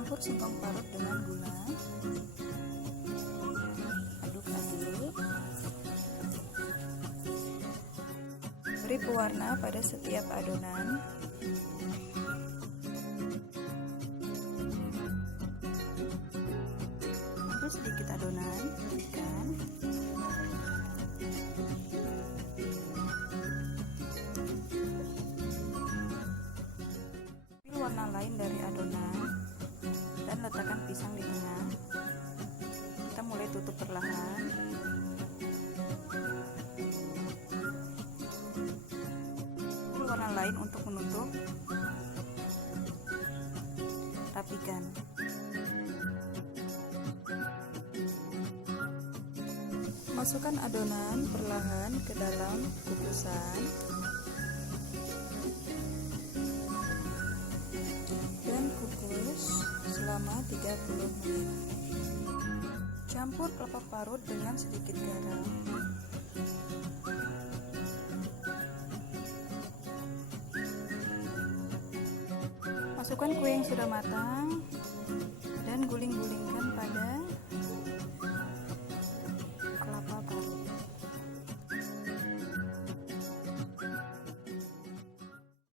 Campur singkong parut dengan gula. Aduk-aduk. Beri pewarna pada setiap adonan. Terus sedikit adonan, ikan. Pilih warna lain dari adonan dan letakkan pisang di tengah. Kita mulai tutup perlahan. Pilih warna lain untuk menutup. Rapikan. Masukkan adonan perlahan ke dalam kukusan dan kukus selama 30 menit. Campur kelapa parut dengan sedikit garam. Masukkan kue yang sudah matang dan guling-guling